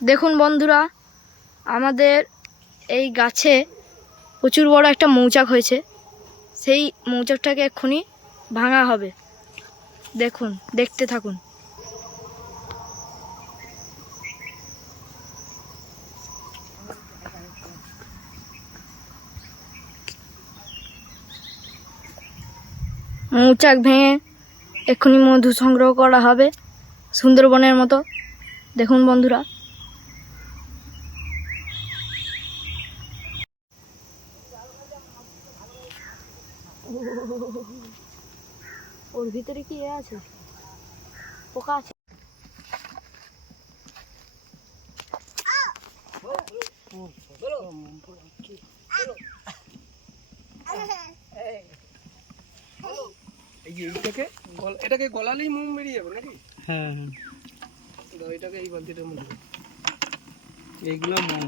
দেখুন বন্ধুরা, আমাদের এই গাছে প্রচুর বড় একটা মৌচাক হয়েছে। সেই মৌচাকটাকে এক্ষুনি ভাঙা হবে। দেখুন, দেখতে থাকুন। মৌচাক ভেঙে এক্ষুনি মধু সংগ্রহ করা হবে সুন্দরবনের মতো। দেখুন বন্ধুরা, ওর ভিতরে কি আছে? পোকা আছে। এটাকে গলালেই মোম বেরিয়ে যাবে নাকি? হ্যাঁ, এটাকে এই বালতিটার মধ্যে এইগুলো মোম।